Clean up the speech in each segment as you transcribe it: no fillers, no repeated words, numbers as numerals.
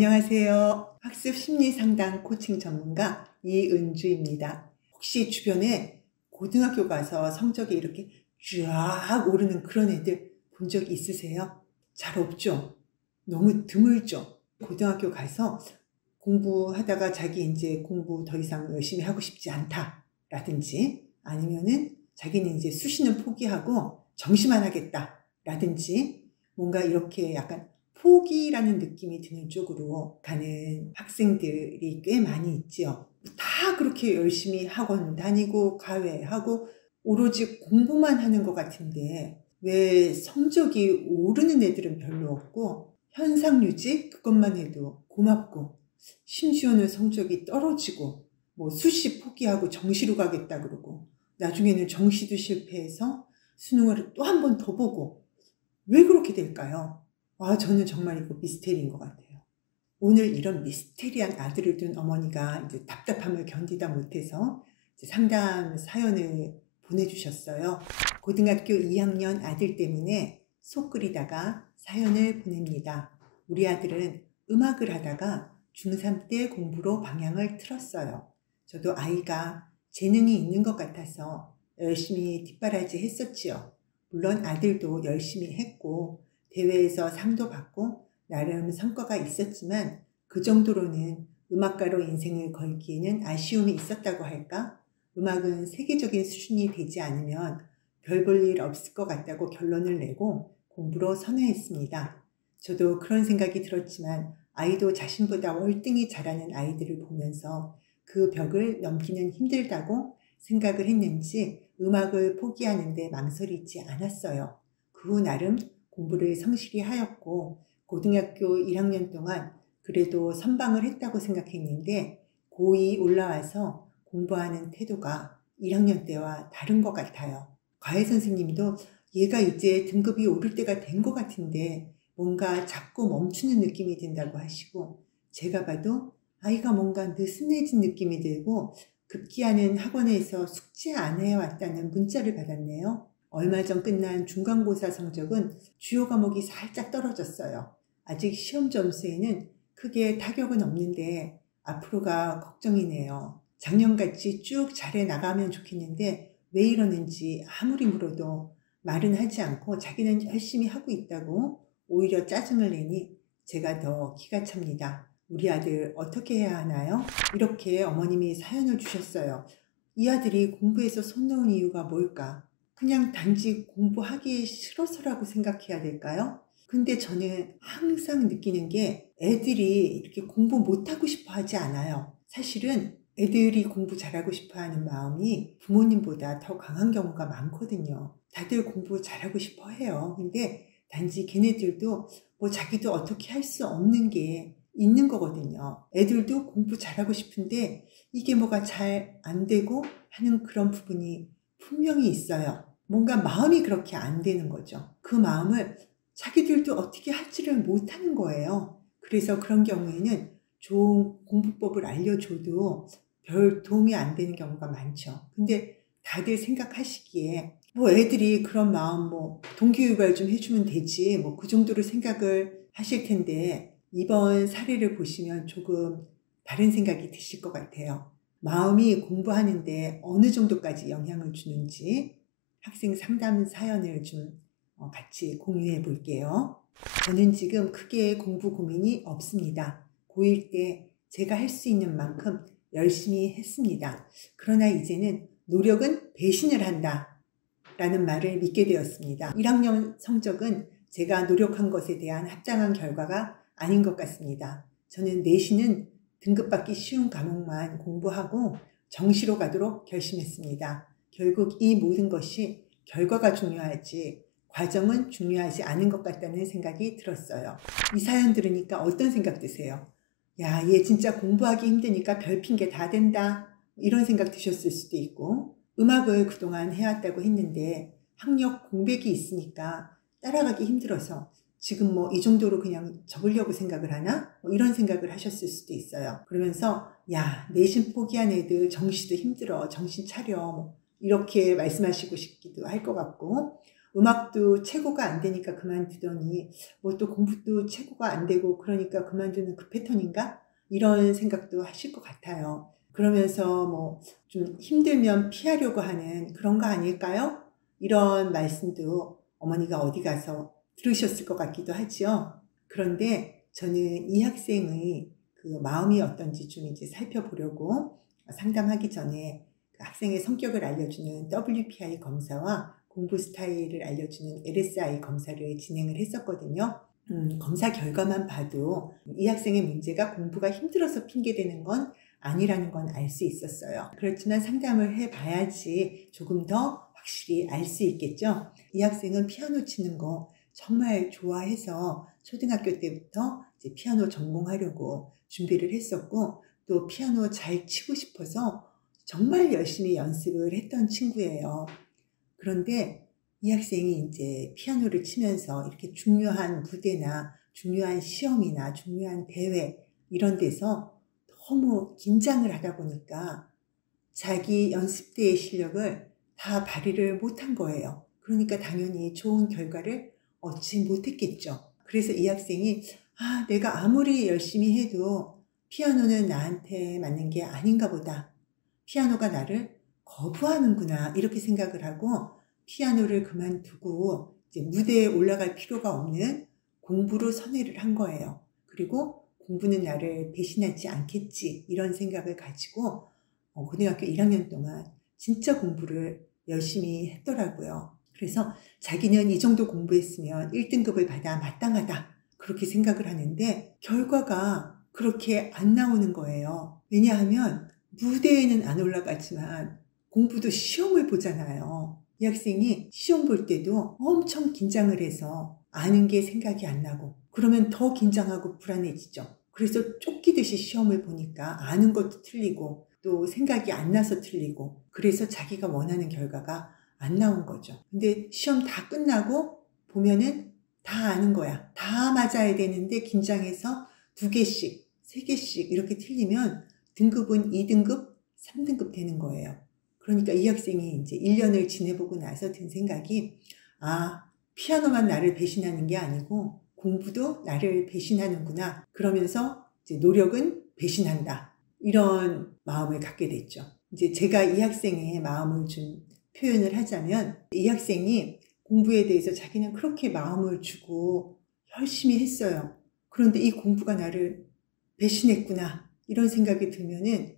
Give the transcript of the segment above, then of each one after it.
안녕하세요. 학습 심리 상담 코칭 전문가 이은주입니다. 혹시 주변에 고등학교 가서 성적이 이렇게 쫙 오르는 그런 애들 본 적 있으세요? 잘 없죠? 너무 드물죠? 고등학교 가서 공부하다가 자기 이제 공부 더 이상 열심히 하고 싶지 않다라든지 아니면은 자기는 이제 수시는 포기하고 정시만 하겠다라든지 뭔가 이렇게 약간 포기라는 느낌이 드는 쪽으로 가는 학생들이 꽤 많이 있지요. 다 그렇게 열심히 학원 다니고 과외하고 오로지 공부만 하는 것 같은데 왜 성적이 오르는 애들은 별로 없고 현상 유지 그것만 해도 고맙고 심지어는 성적이 떨어지고 뭐 수시 포기하고 정시로 가겠다 그러고 나중에는 정시도 실패해서 수능을 또 한 번 더 보고 왜 그렇게 될까요? 저는 정말 이거 미스테리인 것 같아요. 오늘 이런 미스테리한 아들을 둔 어머니가 이제 답답함을 견디다 못해서 이제 상담 사연을 보내주셨어요. 고등학교 2학년 아들 때문에 속 끓이다가 사연을 보냅니다. 우리 아들은 음악을 하다가 중3 때 공부로 방향을 틀었어요. 저도 아이가 재능이 있는 것 같아서 열심히 뒷바라지 했었지요. 물론 아들도 열심히 했고 대회에서 상도 받고 나름 성과가 있었지만 그 정도로는 음악가로 인생을 걸기에는 아쉬움이 있었다고 할까? 음악은 세계적인 수준이 되지 않으면 별 볼 일 없을 것 같다고 결론을 내고 공부로 선회했습니다. 저도 그런 생각이 들었지만 아이도 자신보다 월등히 잘하는 아이들을 보면서 그 벽을 넘기는 힘들다고 생각을 했는지 음악을 포기하는데 망설이지 않았어요. 그 후 나름 공부를 성실히 하였고 고등학교 1학년 동안 그래도 선방을 했다고 생각했는데 고2 올라와서 공부하는 태도가 1학년 때와 다른 것 같아요. 과외 선생님도 얘가 이제 등급이 오를 때가 된 것 같은데 뭔가 자꾸 멈추는 느낌이 든다고 하시고 제가 봐도 아이가 뭔가 느슨해진 느낌이 들고 급기야는 학원에서 숙제 안 해왔다는 문자를 받았네요. 얼마 전 끝난 중간고사 성적은 주요 과목이 살짝 떨어졌어요. 아직 시험 점수에는 크게 타격은 없는데 앞으로가 걱정이네요. 작년같이 쭉 잘해 나가면 좋겠는데 왜 이러는지 아무리 물어도 말은 하지 않고 자기는 열심히 하고 있다고 오히려 짜증을 내니 제가 더 기가 찹니다. 우리 아들 어떻게 해야 하나요? 이렇게 어머님이 사연을 주셨어요. 이 아들이 공부에서 손 놓은 이유가 뭘까? 그냥 단지 공부하기 싫어서라고 생각해야 될까요? 근데 저는 항상 느끼는 게 애들이 이렇게 공부 못하고 싶어 하지 않아요. 사실은 애들이 공부 잘하고 싶어 하는 마음이 부모님보다 더 강한 경우가 많거든요. 다들 공부 잘하고 싶어 해요. 근데 단지 걔네들도 뭐 자기도 어떻게 할 수 없는 게 있는 거거든요. 애들도 공부 잘하고 싶은데 이게 뭐가 잘 안 되고 하는 그런 부분이 분명히 있어요. 뭔가 마음이 그렇게 안 되는 거죠. 그 마음을 자기들도 어떻게 할지를 못하는 거예요. 그래서 그런 경우에는 좋은 공부법을 알려줘도 별 도움이 안 되는 경우가 많죠. 근데 다들 생각하시기에 뭐 애들이 그런 마음 뭐 동기유발 좀 해주면 되지 뭐 그 정도로 생각을 하실 텐데 이번 사례를 보시면 조금 다른 생각이 드실 것 같아요. 마음이 공부하는데 어느 정도까지 영향을 주는지 학생 상담 사연을 좀 같이 공유해 볼게요. 저는 지금 크게 공부 고민이 없습니다. 고1 때 제가 할 수 있는 만큼 열심히 했습니다. 그러나 이제는 노력은 배신을 한다 라는 말을 믿게 되었습니다. 1학년 성적은 제가 노력한 것에 대한 합당한 결과가 아닌 것 같습니다. 저는 내신은 등급받기 쉬운 과목만 공부하고 정시로 가도록 결심했습니다. 결국 이 모든 것이 결과가 중요하지 과정은 중요하지 않은 것 같다는 생각이 들었어요. 이 사연 들으니까 어떤 생각 드세요? 야, 얘 진짜 공부하기 힘드니까 별 핑계 다 된다. 이런 생각 드셨을 수도 있고 음악을 그동안 해왔다고 했는데 학력 공백이 있으니까 따라가기 힘들어서 지금 뭐 이 정도로 그냥 접으려고 생각을 하나? 뭐 이런 생각을 하셨을 수도 있어요. 그러면서 야, 내신 포기한 애들 정시도 힘들어. 정신 차려. 뭐 이렇게 말씀하시고 싶기도 할 것 같고 음악도 최고가 안 되니까 그만두더니 뭐 또 공부도 최고가 안 되고 그러니까 그만두는 그 패턴인가? 이런 생각도 하실 것 같아요. 그러면서 뭐 좀 힘들면 피하려고 하는 그런 거 아닐까요? 이런 말씀도 어머니가 어디 가서 들으셨을 것 같기도 하죠. 그런데 저는 이 학생의 그 마음이 어떤지 좀 이제 살펴보려고 상담하기 전에 그 학생의 성격을 알려주는 WPI 검사와 공부 스타일을 알려주는 LSI 검사를 진행을 했었거든요. 검사 결과만 봐도 이 학생의 문제가 공부가 힘들어서 핑계대는 건 아니라는 건 알 수 있었어요. 그렇지만 상담을 해봐야지 조금 더 확실히 알 수 있겠죠. 이 학생은 피아노 치는 거 정말 좋아해서 초등학교 때부터 이제 피아노 전공하려고 준비를 했었고 또 피아노 잘 치고 싶어서 정말 열심히 연습을 했던 친구예요. 그런데 이 학생이 이제 피아노를 치면서 이렇게 중요한 무대나 중요한 시험이나 중요한 대회 이런 데서 너무 긴장을 하다 보니까 자기 연습대의 실력을 다 발휘를 못한 거예요. 그러니까 당연히 좋은 결과를 얻지 못했겠죠. 그래서 이 학생이 내가 아무리 열심히 해도 피아노는 나한테 맞는 게 아닌가 보다. 피아노가 나를 거부하는구나 이렇게 생각을 하고 피아노를 그만두고 이제 무대에 올라갈 필요가 없는 공부로 선회를 한 거예요. 그리고 공부는 나를 배신하지 않겠지 이런 생각을 가지고 고등학교 1학년 동안 진짜 공부를 열심히 했더라고요. 그래서 자기는 이 정도 공부했으면 1등급을 받아 마땅하다 그렇게 생각을 하는데 결과가 그렇게 안 나오는 거예요. 왜냐하면 무대에는 안 올라가지만 공부도 시험을 보잖아요. 이 학생이 시험 볼 때도 엄청 긴장을 해서 아는 게 생각이 안 나고 그러면 더 긴장하고 불안해지죠. 그래서 쫓기듯이 시험을 보니까 아는 것도 틀리고 또 생각이 안 나서 틀리고 그래서 자기가 원하는 결과가 안 나온 거죠. 근데 시험 다 끝나고 보면은 다 아는 거야. 다 맞아야 되는데 긴장해서 2개씩, 3개씩 이렇게 틀리면 등급은 2등급, 3등급 되는 거예요. 그러니까 이 학생이 이제 1년을 지내보고 나서 든 생각이 피아노만 나를 배신하는 게 아니고 공부도 나를 배신하는구나. 그러면서 이제 노력은 배신한다. 이런 마음을 갖게 됐죠. 이제 제가 이 학생의 마음을 좀 표현을 하자면 이 학생이 공부에 대해서 자기는 그렇게 마음을 주고 열심히 했어요. 그런데 이 공부가 나를 배신했구나. 이런 생각이 들면은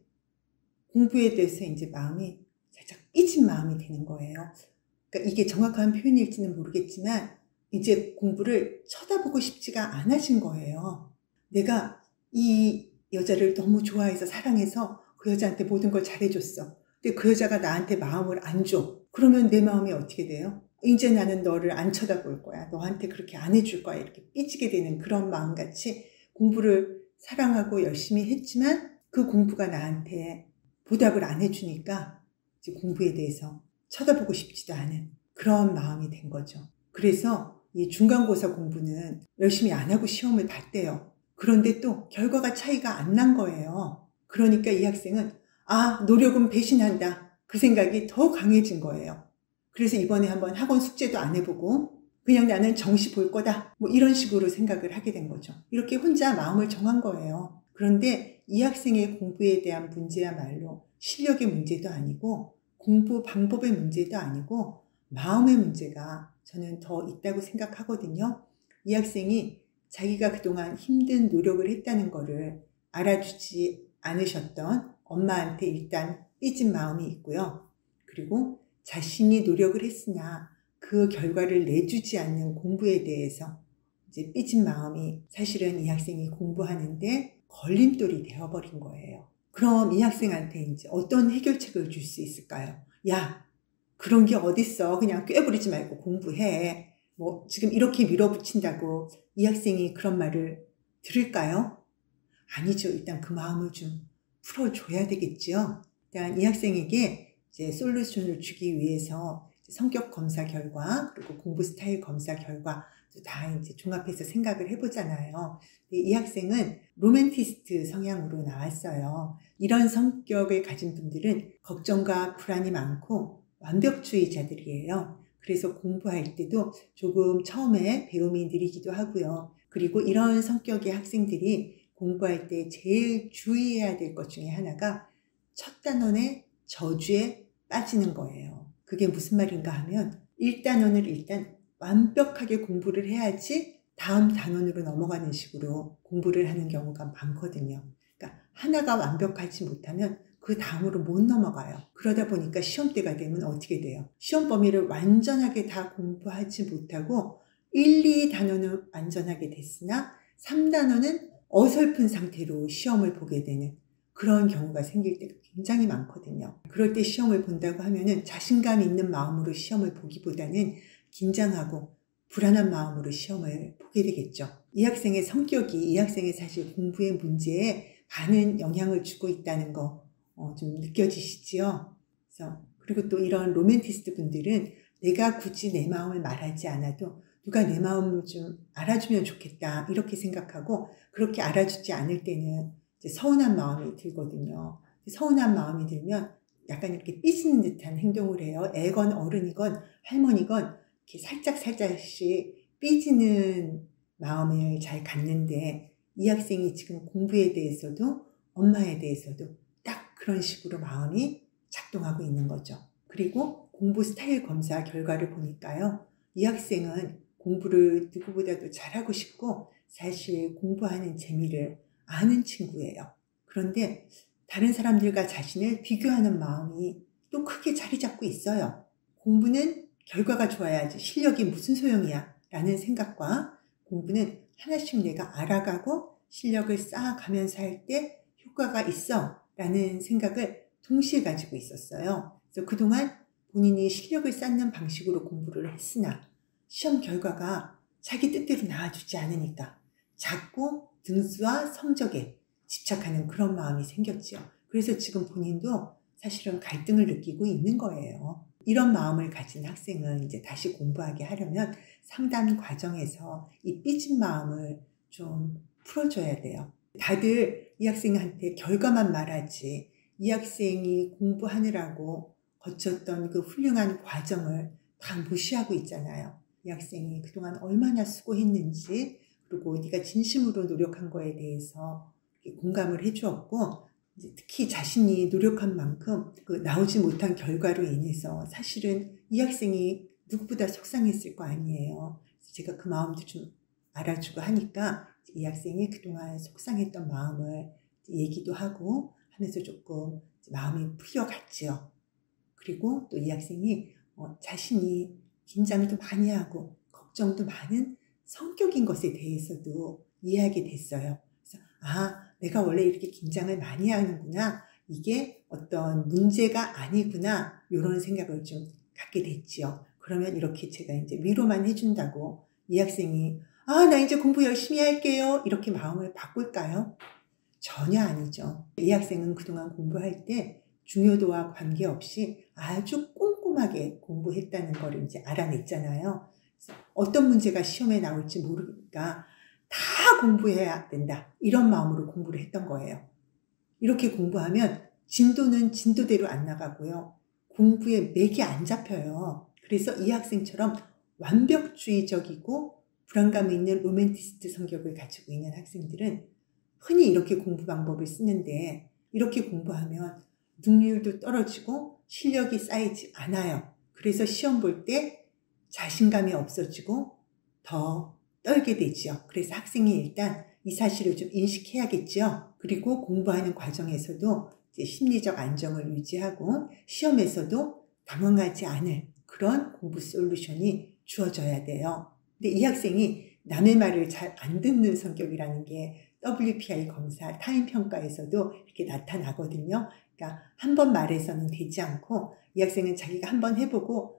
공부에 대해서 이제 마음이 살짝 삐진 마음이 되는 거예요. 그러니까 이게 정확한 표현일지는 모르겠지만 이제 공부를 쳐다보고 싶지가 않아진 거예요. 내가 이 여자를 너무 좋아해서 사랑해서 그 여자한테 모든 걸 잘해줬어. 근데 그 여자가 나한테 마음을 안 줘. 그러면 내 마음이 어떻게 돼요? 이제 나는 너를 안 쳐다볼 거야. 너한테 그렇게 안 해줄 거야. 이렇게 삐지게 되는 그런 마음같이 공부를 사랑하고 열심히 했지만 그 공부가 나한테 보답을 안 해주니까 이제 공부에 대해서 쳐다보고 싶지도 않은 그런 마음이 된 거죠. 그래서 이 중간고사 공부는 열심히 안 하고 시험을 봤대요. 그런데 또 결과가 차이가 안 난 거예요. 그러니까 이 학생은 노력은 배신한다. 그 생각이 더 강해진 거예요. 그래서 이번에 한번 학원 숙제도 안 해보고 그냥 나는 정시 볼 거다. 뭐 이런 식으로 생각을 하게 된 거죠. 이렇게 혼자 마음을 정한 거예요. 그런데 이 학생의 공부에 대한 문제야말로 실력의 문제도 아니고 공부 방법의 문제도 아니고 마음의 문제가 저는 더 있다고 생각하거든요. 이 학생이 자기가 그동안 힘든 노력을 했다는 거를 알아주지 않으셨던 엄마한테 일단 삐진 마음이 있고요. 그리고 자신이 노력을 했으나 그 결과를 내주지 않는 공부에 대해서 이제 삐진 마음이 사실은 이 학생이 공부하는데 걸림돌이 되어버린 거예요. 그럼 이 학생한테 이제 어떤 해결책을 줄 수 있을까요? 야, 그런 게 어딨어. 그냥 꾀부리지 말고 공부해. 뭐 지금 이렇게 밀어붙인다고 이 학생이 그런 말을 들을까요? 아니죠. 일단 그 마음을 좀 풀어줘야 되겠죠. 일단 이 학생에게 이제 솔루션을 주기 위해서 성격 검사 결과 그리고 공부 스타일 검사 결과 다 이제 종합해서 생각을 해보잖아요. 이 학생은 로맨티스트 성향으로 나왔어요. 이런 성격을 가진 분들은 걱정과 불안이 많고 완벽주의자들이에요. 그래서 공부할 때도 조금 처음에 배움이 느리기도 하고요. 그리고 이런 성격의 학생들이 공부할 때 제일 주의해야 될 것 중에 하나가 첫 단원의 저주에 빠지는 거예요. 그게 무슨 말인가 하면 1단원을 일단 완벽하게 공부를 해야지 다음 단원으로 넘어가는 식으로 공부를 하는 경우가 많거든요. 그러니까 하나가 완벽하지 못하면 그 다음으로 못 넘어가요. 그러다 보니까 시험 때가 되면 어떻게 돼요? 시험 범위를 완전하게 다 공부하지 못하고 1, 2단원은 완전하게 됐으나 3단원은 어설픈 상태로 시험을 보게 되는 그런 경우가 생길 때가 굉장히 많거든요. 그럴 때 시험을 본다고 하면은 자신감 있는 마음으로 시험을 보기보다는 긴장하고 불안한 마음으로 시험을 보게 되겠죠. 이 학생의 성격이 이 학생의 사실 공부의 문제에 많은 영향을 주고 있다는 거 좀 느껴지시지요? 그리고 또 이런 로맨티스트 분들은 내가 굳이 내 마음을 말하지 않아도 누가 내 마음을 좀 알아주면 좋겠다 이렇게 생각하고 그렇게 알아주지 않을 때는 이제 서운한 마음이 들거든요. 서운한 마음이 들면 약간 이렇게 삐지는 듯한 행동을 해요. 애건 어른이건 할머니건 이렇게 살짝씩 삐지는 마음을 잘 갖는데 이 학생이 지금 공부에 대해서도 엄마에 대해서도 딱 그런 식으로 마음이 작동하고 있는 거죠. 그리고 공부 스타일 검사 결과를 보니까요. 이 학생은 공부를 누구보다도 잘하고 싶고 사실 공부하는 재미를 아는 친구예요. 그런데 다른 사람들과 자신을 비교하는 마음이 또 크게 자리 잡고 있어요. 공부는 결과가 좋아야지 실력이 무슨 소용이야 라는 생각과 공부는 하나씩 내가 알아가고 실력을 쌓아가면서 할 때 효과가 있어 라는 생각을 동시에 가지고 있었어요. 그래서 그동안 본인이 실력을 쌓는 방식으로 공부를 했으나 시험 결과가 자기 뜻대로 나와주지 않으니까 자꾸 등수와 성적에 집착하는 그런 마음이 생겼지요. 그래서 지금 본인도 사실은 갈등을 느끼고 있는 거예요. 이런 마음을 가진 학생은 이제 다시 공부하게 하려면 상담 과정에서 이 삐진 마음을 좀 풀어줘야 돼요. 다들 이 학생한테 결과만 말하지 이 학생이 공부하느라고 거쳤던 그 훌륭한 과정을 다 무시하고 있잖아요. 이 학생이 그동안 얼마나 수고했는지 그리고 네가 진심으로 노력한 거에 대해서 공감을 해주었고 특히 자신이 노력한 만큼 그 나오지 못한 결과로 인해서 사실은 이 학생이 누구보다 속상했을 거 아니에요. 제가 그 마음도 좀 알아주고 하니까 이 학생이 그동안 속상했던 마음을 얘기도 하고 하면서 조금 마음이 풀려갔지요. 그리고 또 이 학생이 자신이 긴장도 많이 하고 걱정도 많은 성격인 것에 대해서도 이해하게 됐어요. 그래서 내가 원래 이렇게 긴장을 많이 하는구나. 이게 어떤 문제가 아니구나. 이런 생각을 좀 갖게 됐지요. 그러면 이렇게 제가 이제 위로만 해준다고 이 학생이 나 이제 공부 열심히 할게요. 이렇게 마음을 바꿀까요? 전혀 아니죠. 이 학생은 그동안 공부할 때 중요도와 관계없이 아주 꼼꼼하게 공부했다는 걸 이제 알아냈잖아요. 그래서 어떤 문제가 시험에 나올지 모르니까 다 공부해야 된다. 이런 마음으로 공부를 했던 거예요. 이렇게 공부하면 진도는 진도대로 안 나가고요. 공부에 맥이 안 잡혀요. 그래서 이 학생처럼 완벽주의적이고 불안감 있는 로맨티스트 성격을 가지고 있는 학생들은 흔히 이렇게 공부 방법을 쓰는데 이렇게 공부하면 능률도 떨어지고 실력이 쌓이지 않아요. 그래서 시험 볼 때 자신감이 없어지고 더 떨게 되죠. 그래서 학생이 일단 이 사실을 좀 인식해야겠죠. 그리고 공부하는 과정에서도 이제 심리적 안정을 유지하고 시험에서도 당황하지 않을 그런 공부 솔루션이 주어져야 돼요. 근데 이 학생이 남의 말을 잘 안 듣는 성격이라는 게 WPI 검사 타인 평가에서도 이렇게 나타나거든요. 그러니까 한 번 말해서는 되지 않고 이 학생은 자기가 한 번 해보고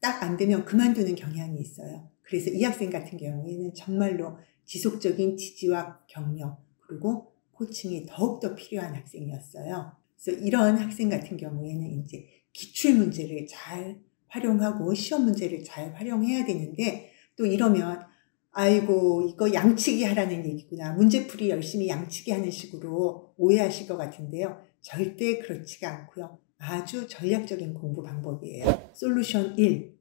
딱 안 되면 그만두는 경향이 있어요. 그래서 이 학생 같은 경우에는 정말로 지속적인 지지와 격려 그리고 코칭이 더욱더 필요한 학생이었어요. 그래서 이런 학생 같은 경우에는 이제 기출 문제를 잘 활용하고 시험 문제를 잘 활용해야 되는데 또 이러면 아이고 이거 양치기 하라는 얘기구나. 문제풀이 열심히 양치기 하는 식으로 오해하실 것 같은데요. 절대 그렇지가 않고요. 아주 전략적인 공부 방법이에요. 솔루션 1.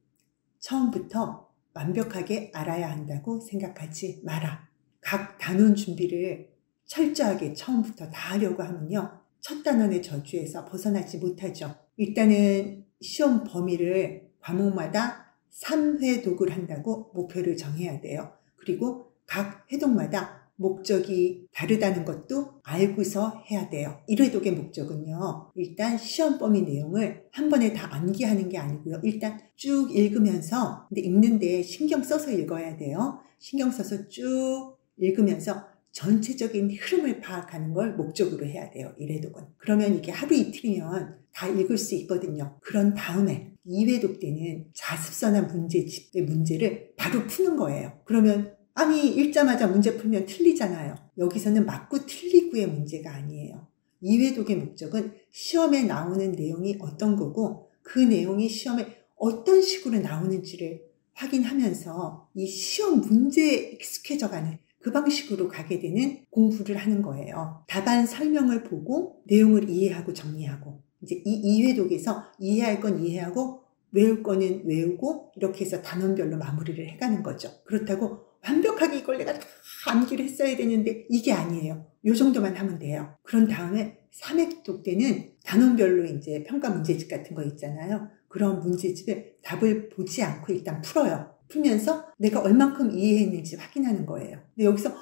처음부터 완벽하게 알아야 한다고 생각하지 마라. 각 단원 준비를 철저하게 처음부터 다 하려고 하면요, 첫 단원의 저주에서 벗어나지 못하죠. 일단은 시험 범위를 과목마다 3회독을 한다고 목표를 정해야 돼요. 그리고 각 회독마다 목적이 다르다는 것도 알고서 해야 돼요. 1회독의 목적은요, 일단 시험 범위 내용을 한 번에 다 암기하는 게 아니고요, 일단 쭉 읽으면서, 근데 읽는데 신경 써서 읽어야 돼요. 신경 써서 쭉 읽으면서 전체적인 흐름을 파악하는 걸 목적으로 해야 돼요. 1회독은. 그러면 이게 하루 이틀이면 다 읽을 수 있거든요. 그런 다음에 2회독 때는 자습서나 문제집의 문제를 바로 푸는 거예요. 그러면 아니 읽자마자 문제 풀면 틀리잖아요. 여기서는 맞고 틀리고의 문제가 아니에요. 2회독의 목적은 시험에 나오는 내용이 어떤 거고 그 내용이 시험에 어떤 식으로 나오는지를 확인하면서 이 시험 문제에 익숙해져가는 그 방식으로 가게 되는 공부를 하는 거예요. 답안 설명을 보고 내용을 이해하고 정리하고, 이제 이 2회독에서 이해할 건 이해하고 외울 거는 외우고, 이렇게 해서 단원별로 마무리를 해가는 거죠. 그렇다고 완벽하게 이걸 내가 다 암기를 했어야 되는데 이게 아니에요. 요 정도만 하면 돼요. 그런 다음에 3회독 때는 단원별로 이제 평가 문제집 같은 거 있잖아요. 그런 문제집을 답을 보지 않고 일단 풀어요. 풀면서 내가 얼만큼 이해했는지 확인하는 거예요. 근데 여기서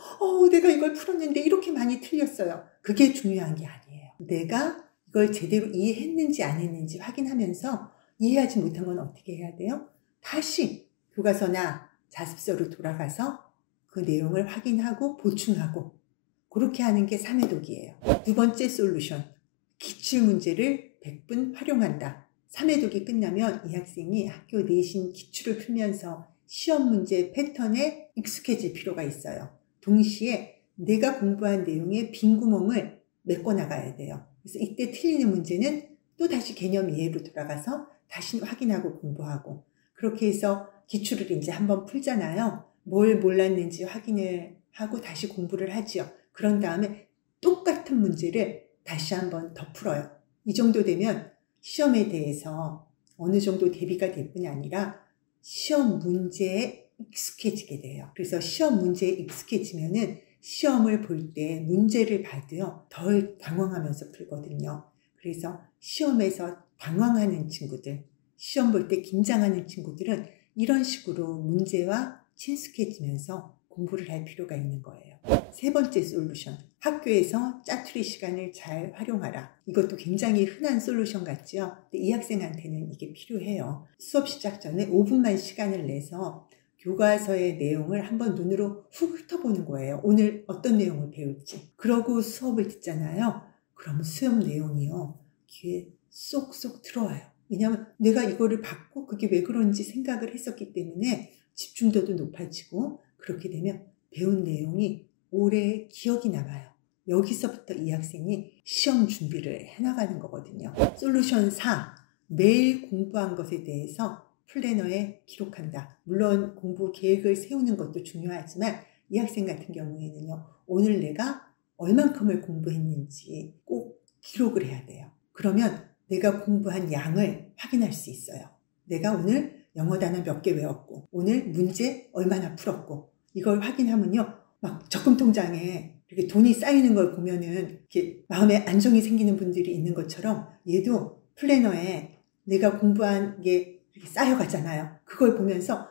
내가 이걸 풀었는데 이렇게 많이 틀렸어요. 그게 중요한 게 아니에요. 내가 이걸 제대로 이해했는지 안 했는지 확인하면서, 이해하지 못한 건 어떻게 해야 돼요? 다시 교과서나 자습서로 돌아가서 그 내용을 확인하고 보충하고, 그렇게 하는 게 3회독이에요. 두 번째 솔루션, 기출문제를 100분 활용한다. 3회독이 끝나면 이 학생이 학교 내신 기출을 풀면서 시험 문제 패턴에 익숙해질 필요가 있어요. 동시에 내가 공부한 내용의 빈 구멍을 메꿔나가야 돼요. 그래서 이때 틀리는 문제는 또 다시 개념 이해로 돌아가서 다시 확인하고 공부하고, 그렇게 해서 기출을 이제 한번 풀잖아요. 뭘 몰랐는지 확인을 하고 다시 공부를 하지요. 그런 다음에 똑같은 문제를 다시 한번 더 풀어요. 이 정도 되면 시험에 대해서 어느 정도 대비가 될 뿐이 아니라 시험 문제에 익숙해지게 돼요. 그래서 시험 문제에 익숙해지면은 시험을 볼 때 문제를 봐도요, 덜 당황하면서 풀거든요. 그래서 시험에서 당황하는 친구들, 시험 볼 때 긴장하는 친구들은 이런 식으로 문제와 친숙해지면서 공부를 할 필요가 있는 거예요. 세 번째 솔루션, 학교에서 짜투리 시간을 잘 활용하라. 이것도 굉장히 흔한 솔루션 같죠? 근데 이 학생한테는 이게 필요해요. 수업 시작 전에 5분만 시간을 내서 교과서의 내용을 한번 눈으로 훅 훑어보는 거예요. 오늘 어떤 내용을 배울지. 그러고 수업을 듣잖아요. 그럼 수업 내용이요, 귀에 쏙쏙 들어와요. 왜냐하면 내가 이거를 받고 그게 왜 그런지 생각을 했었기 때문에 집중도도 높아지고, 그렇게 되면 배운 내용이 오래 기억이 남아요. 여기서부터 이 학생이 시험 준비를 해나가는 거거든요. 솔루션 4, 매일 공부한 것에 대해서 플래너에 기록한다. 물론 공부 계획을 세우는 것도 중요하지만 이 학생 같은 경우에는요, 오늘 내가 얼만큼을 공부했는지 꼭 기록을 해야 돼요. 그러면 내가 공부한 양을 확인할 수 있어요. 내가 오늘 영어 단어 몇 개 외웠고 오늘 문제 얼마나 풀었고, 이걸 확인하면요, 막 적금 통장에 이렇게 돈이 쌓이는 걸 보면은 이렇게 마음에 안정이 생기는 분들이 있는 것처럼 얘도 플래너에 내가 공부한 게 이렇게 쌓여가잖아요. 그걸 보면서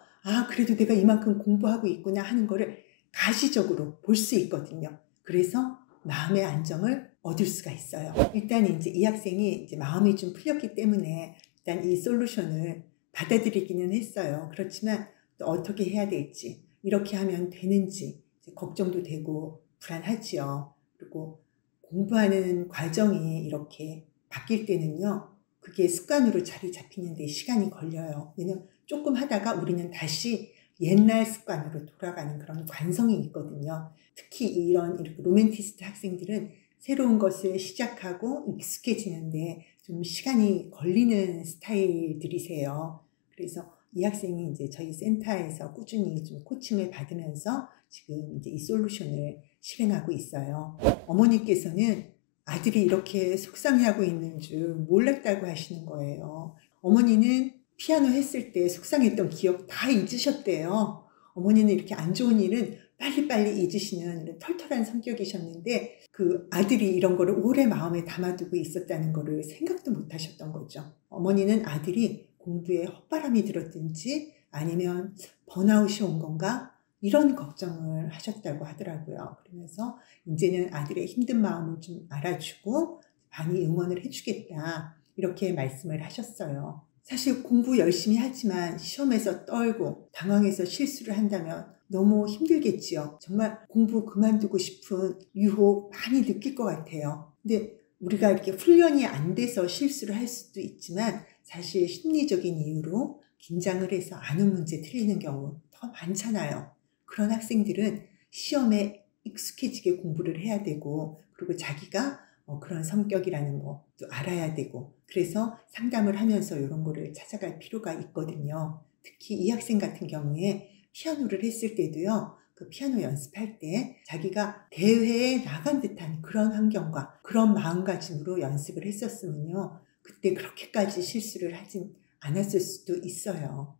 그래도 내가 이만큼 공부하고 있구나 하는 거를 가시적으로 볼 수 있거든요. 그래서 마음의 안정을 얻을 수가 있어요. 일단 이제 이 학생이 이제 마음이 좀 풀렸기 때문에 일단 이 솔루션을 받아들이기는 했어요. 그렇지만 또 어떻게 해야 될지, 이렇게 하면 되는지 걱정도 되고 불안하지요. 그리고 공부하는 과정이 이렇게 바뀔 때는요, 그게 습관으로 자리 잡히는 데 시간이 걸려요. 왜냐면 조금 하다가 우리는 다시 옛날 습관으로 돌아가는 그런 관성이 있거든요. 특히 이런 이렇게 로맨티스트 학생들은 새로운 것을 시작하고 익숙해지는데 좀 시간이 걸리는 스타일들이세요. 그래서 이 학생이 이제 저희 센터에서 꾸준히 좀 코칭을 받으면서 지금 이제 이 솔루션을 실행하고 있어요. 어머니께서는 아들이 이렇게 속상해하고 있는 줄 몰랐다고 하시는 거예요. 어머니는 피아노 했을 때 속상했던 기억 다 잊으셨대요. 어머니는 이렇게 안 좋은 일은 빨리빨리 잊으시는 이런 털털한 성격이셨는데 그 아들이 이런 거를 오래 마음에 담아두고 있었다는 거를 생각도 못 하셨던 거죠. 어머니는 아들이 공부에 헛바람이 들었든지 아니면 번아웃이 온 건가? 이런 걱정을 하셨다고 하더라고요. 그러면서 이제는 아들의 힘든 마음을 좀 알아주고 많이 응원을 해주겠다. 이렇게 말씀을 하셨어요. 사실 공부 열심히 하지만 시험에서 떨고 당황해서 실수를 한다면 너무 힘들겠지요. 정말 공부 그만두고 싶은 유혹 많이 느낄 것 같아요. 근데 우리가 이렇게 훈련이 안 돼서 실수를 할 수도 있지만 사실 심리적인 이유로 긴장을 해서 아는 문제 틀리는 경우 더 많잖아요. 그런 학생들은 시험에 익숙해지게 공부를 해야 되고 그리고 자기가 그런 성격이라는 것도 알아야 되고 그래서 상담을 하면서 이런 거를 찾아갈 필요가 있거든요. 특히 이 학생 같은 경우에 피아노를 했을 때도요. 그 피아노 연습할 때 자기가 대회에 나간 듯한 그런 환경과 그런 마음가짐으로 연습을 했었으면요. 그때 그렇게까지 실수를 하진 않았을 수도 있어요.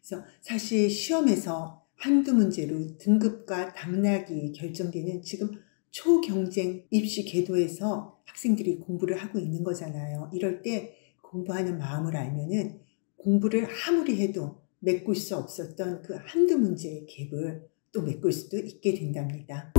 그래서 사실 시험에서 한두 문제로 등급과 당락이 결정되는 지금 초경쟁 입시 궤도에서 학생들이 공부를 하고 있는 거잖아요. 이럴 때 공부하는 마음을 알면은 공부를 아무리 해도 메꿀 수 없었던 그 한두 문제의 갭을 또 메꿀 수도 있게 된답니다.